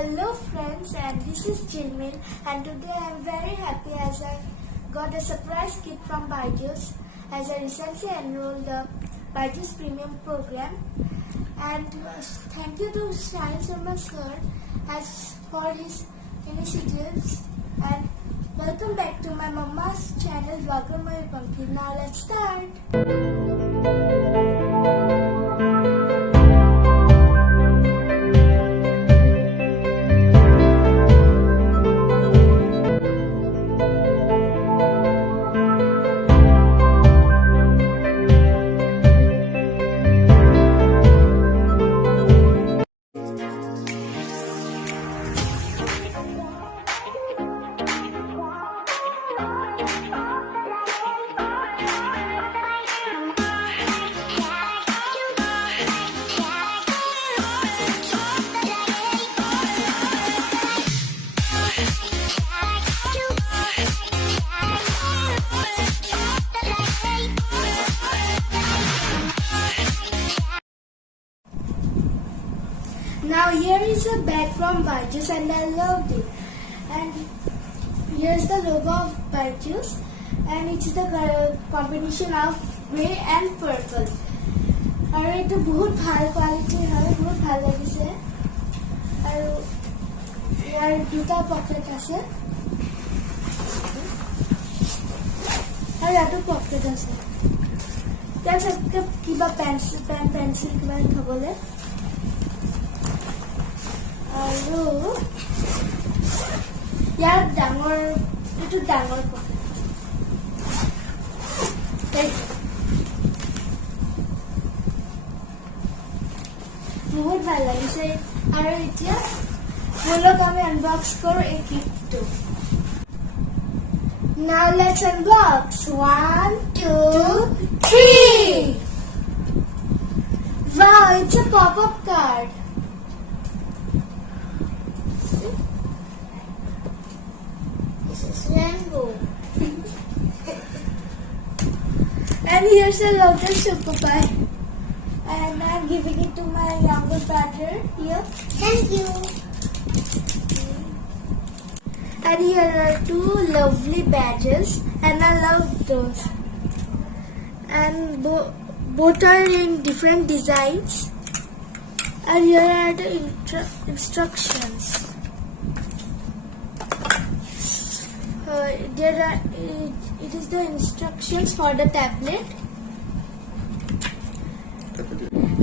Hello friends, and this is Jinmin, and today I am very happy as I got a surprise gift from BYJU'S as I recently enrolled the BYJU'S Premium Program. And thank you to Sahil Sharma sir as for his initiatives. And welcome back to my mama's channel, Mayurpankhi. Now let's start. Now here is a bag from BYJU'S and I loved it. And here's the logo of BYJU'S and it's the combination of grey and purple. And it's बहुत ভাল quality है, बहुत ভাল লাগিছে. আৰু ইয়াৰ দুটা pocket আছে. আৰু ইয়াতো পকেট আছে. তাৰপিছত কিবা পেন্সিল কিবা থবলৈ. আৰু ইয়াৰ এইটো ডাঙৰ পকেট বহুত ভাল লাগিছে আৰু এতিয়া বলক আমি আনবক্স কৰো এই গিফ্টটো Now let's unbox 1, 2, 3 Wow, it's a pop-up card. Rainbow. And here's a lotus super pie. And I'm giving it to my younger brother here. Thank you. And here are two lovely badges, and I love those. And both are in different designs. And here are the instructions. It is the instructions for the tablet.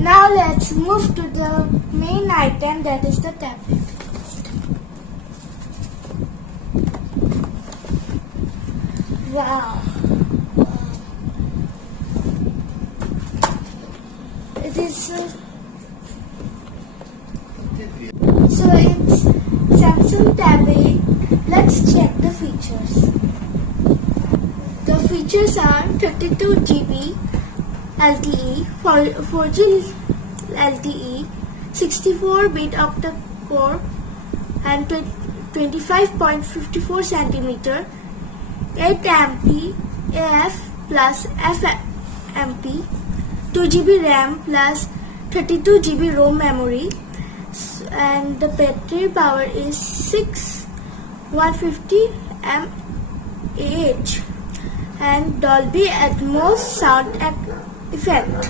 Now let's move to the main item, that is the tablet. Wow. It is so it's Samsung tablet. Let's check the features. The features are 32 GB LTE, 4G LTE, 64-bit octa-core, and 25.54 cm, 8 MP AF plus FMP, 2 GB RAM plus 32 GB ROM memory, and the battery power is 150 mAh and Dolby Atmos sound effect.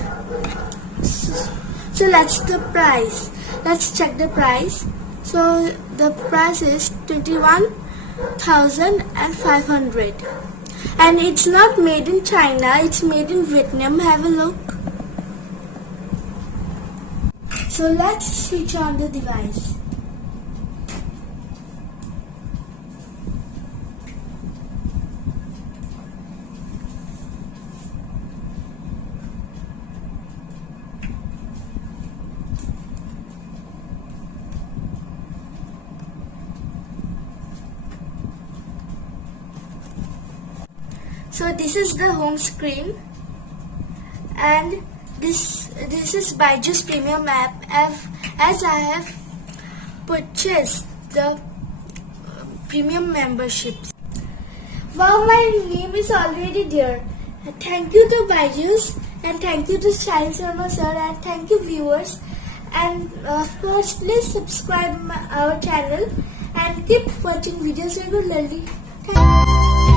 So that's the price. Let's check the price. So the price is 21,500 and it's not made in China, it's made in Vietnam. Have a look. So let's switch on the device. So this is the home screen, and this is BYJU'S Premium app. As I have purchased the premium memberships. Wow, my name is already there. Thank you to BYJU'S and thank you to Sahil Sharma sir and thank you viewers. And of course, please subscribe our channel and keep watching videos regularly. Thank you.